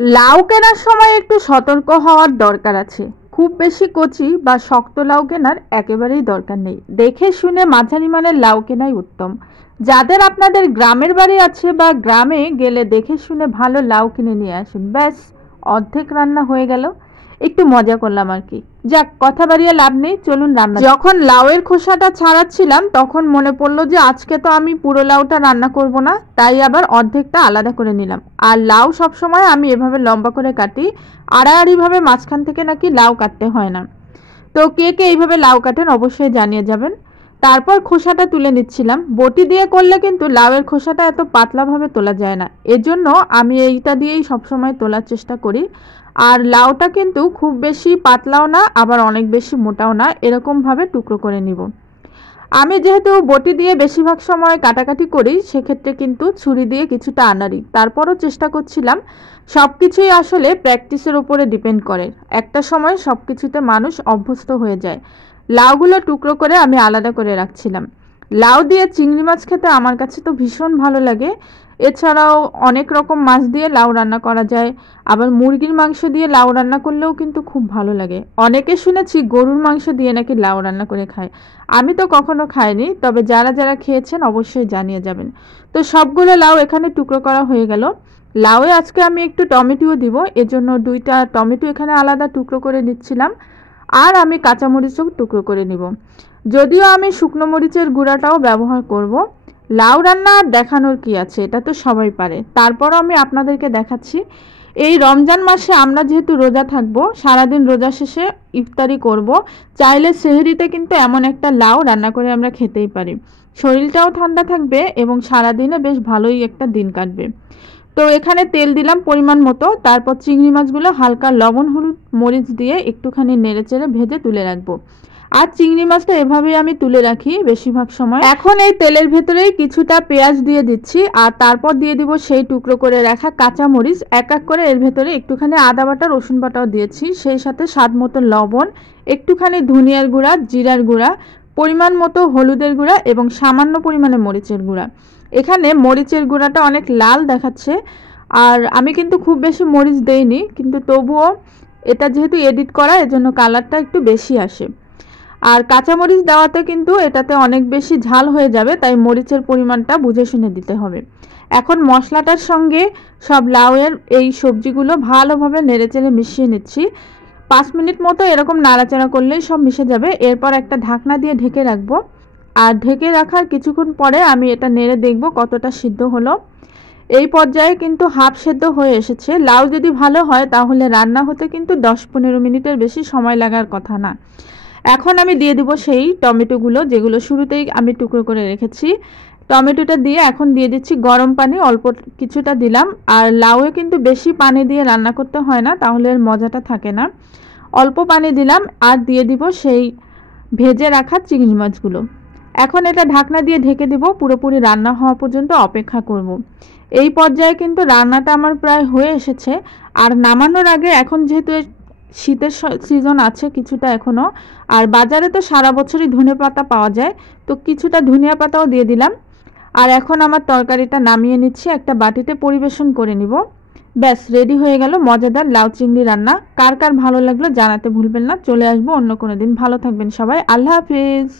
লাউ কেনার সময় একটু সতর্ক হওয়ার দরকার আছে। খুব বেশি কচি বা শক্ত লাউ কেনার একেবারেই দরকার নেই। দেখে শুনে মাঝারি মানের লাউ কেনাই উত্তম। যাদের আপনাদের গ্রামের বাড়ি আছে বা গ্রামে গেলে দেখে শুনে ভালো লাউ কিনে নিয়ে আসুন, ব্যাস অর্ধেক রান্না হয়ে গেল। একটু মজা করলাম আর কি। যাক, কথা বাড়িয়ে লাভ নেই, চলুন রান্না। যখন লাউয়ের খোসাটা ছাড়াচ্ছিলাম তখন মনে পড়লো যে আজকে তো আমি পুরো লাউটা রান্না করব না, তাই আবার অর্ধেকটা আলাদা করে নিলাম। আর লাউ সবসময় আমি এভাবে লম্বা করে কাটি, আড়াআড়িভাবে মাঝখান থেকে নাকি লাউ কাটতে হয় না। তো কে কে এইভাবে লাউ কাটেন অবশ্যই জানিয়ে যাবেন। তারপর খোসাটা তুলে নিচ্ছিলাম। বটি দিয়ে করলে কিন্তু লাউয়ের খোসাটা এত পাতলাভাবে তোলা যায় না, এজন্য আমি এইটা দিয়েই সবসময় তোলার চেষ্টা করি। আর লাউটা কিন্তু খুব বেশি পাতলাও না, আবার অনেক বেশি মোটাও না, এরকমভাবে টুকরো করে নিব। আমি যেহেতু বটি দিয়ে বেশিরভাগ সময় কাটাকাটি করি, সেক্ষেত্রে কিন্তু ছুরি দিয়ে কিছুটা আনাড়ি। তারপরও চেষ্টা করছিলাম। সব কিছুই আসলে প্র্যাকটিসের উপরে ডিপেন্ড করে। একটা সময় সব কিছুতে মানুষ অভ্যস্ত হয়ে যায়। লাউগুলো টুকরো করে আমি আলাদা করে রাখছিলাম। লাউ দিয়ে চিংড়ি মাছ খেতে আমার কাছে তো ভীষণ ভালো লাগে। এছাড়াও অনেক রকম মাছ দিয়ে লাউ রান্না করা যায়। আবার মুরগির মাংস দিয়ে লাউ রান্না করলেও কিন্তু খুব ভালো লাগে। অনেকে শুনেছি গরুর মাংস দিয়ে নাকি লাউ রান্না করে খায়। আমি তো কখনো খাইনি, তবে যারা যারা খেয়েছেন অবশ্যই জানিয়ে যাবেন। তো সবগুলো লাউ এখানে টুকরো করা হয়ে গেল। লাউয়ে আজকে আমি একটু টমেটোও দিব, এজন্য 2টা টমেটো এখানে আলাদা টুকরো করে নিচ্ছিলাম। আর আমি কাঁচামরিচও টুকরো করে নিব। যদিও আমি শুকনো মরিচের গুঁড়াটাও ব্যবহার করব। লাউ রান্না আর দেখানোর কি আছে, এটা তো সবাই পারে। তারপরও আমি আপনাদেরকে দেখাচ্ছি। এই রমজান মাসে আমরা যেহেতু রোজা থাকবো, সারাদিন রোজা শেষে ইফতারি করব, চাইলে সেহরিতে কিন্তু এমন একটা লাউ রান্না করে আমরা খেতেই পারি। শরীরটাও ঠান্ডা থাকবে এবং সারাদিনে বেশ ভালোই একটা দিন কাটবে। তো এখানে তেল দিলাম পরিমাণ মতো। তারপর চিংড়ি মাছগুলো হালকা লবণ হলুদ মরিচ দিয়ে একটুখানি নেড়েচেড়ে ভেজে তুলে রাখবো। আর চিংড়ি মাছটা এভাবেই আমি তুলে রাখি বেশিরভাগ সময়। এখন এই তেলের ভেতরেই কিছুটা পেঁয়াজ দিয়ে দিচ্ছি, আর তারপর দিয়ে দিব সেই টুকরো করে রাখা কাঁচা মরিচ। এক এক করে এর ভেতরে একটুখানি আদা বাটা রসুন বাটাও দিয়েছি, সেই সাথে স্বাদ মতো লবণ, একটুখানি ধনিয়ার গুঁড়া, জিরার গুঁড়া, পরিমাণ মতো হলুদের গুঁড়া এবং সামান্য পরিমাণে মরিচের গুঁড়া। এখানে মরিচের গুঁড়াটা অনেক লাল দেখাচ্ছে, আর আমি কিন্তু খুব বেশি মরিচ দেইনি, কিন্তু তবুও এটা যেহেতু এডিট করা, এজন্য কালারটা একটু বেশি আসে। আর কাঁচামরিচ দেওয়াতে কিন্তু এটাতে অনেক বেশি ঝাল হয়ে যাবে, তাই মরিচের পরিমাণটা বুঝে শুনে দিতে হবে। এখন মশলাটার সঙ্গে সব লাউয়ের এই সবজিগুলো ভালোভাবে নেড়েচেড়ে মিশিয়ে নিচ্ছি। 5 মিনিট মতো এরকম নাড়াচাড়া করলেই সব মিশে যাবে। এরপর একটা ঢাকনা দিয়ে ঢেকে রাখবো। আর ঢেকে রাখার কিছুক্ষণ পরে আমি এটা নেড়ে দেখব কতটা সিদ্ধ হলো। এই পর্যায়ে কিন্তু হাফ সেদ্ধ হয়ে এসেছে। লাউ যদি ভালো হয় তাহলে রান্না হতে কিন্তু 10-15 মিনিটের বেশি সময় লাগার কথা না। এখন আমি দিয়ে দিব সেই টমেটোগুলো, যেগুলো শুরুতেই আমি টুকরো করে রেখেছি। টমেটোটা দিয়ে এখন দিয়ে দিচ্ছি গরম পানি, অল্প কিছুটা দিলাম। আর লাউয়ে কিন্তু বেশি পানি দিয়ে রান্না করতে হয় না, তাহলে এর মজাটা থাকে না। অল্প পানি দিলাম আর দিয়ে দিব সেই ভেজে রাখা চিংড়ি মাছগুলো। এখন এটা ঢাকনা দিয়ে ঢেকে দিব, পুরোপুরি রান্না হওয়া পর্যন্ত অপেক্ষা করব। এই পর্যায়ে কিন্তু রান্নাটা আমার প্রায় হয়ে এসেছে। আর নামানোর আগে, এখন যেহেতু শীতের সিজন আছে কিছুটা এখনও, আর বাজারে তো সারা বছরই ধনেপাতা পাওয়া যায়, তো কিছুটা ধনিয়া পাতাও দিয়ে দিলাম। আর এখন আমার তরকারিটা নামিয়ে নিচ্ছি, একটা বাটিতে পরিবেশন করে নিব। ব্যাস রেডি হয়ে গেল মজাদার লাউ চিংড়ি রান্না। কার কার ভালো লাগলো জানাতে ভুলবেন না। চলে আসবো অন্য কোনো দিন। ভালো থাকবেন সবাই, আল্লাহ হাফিজ।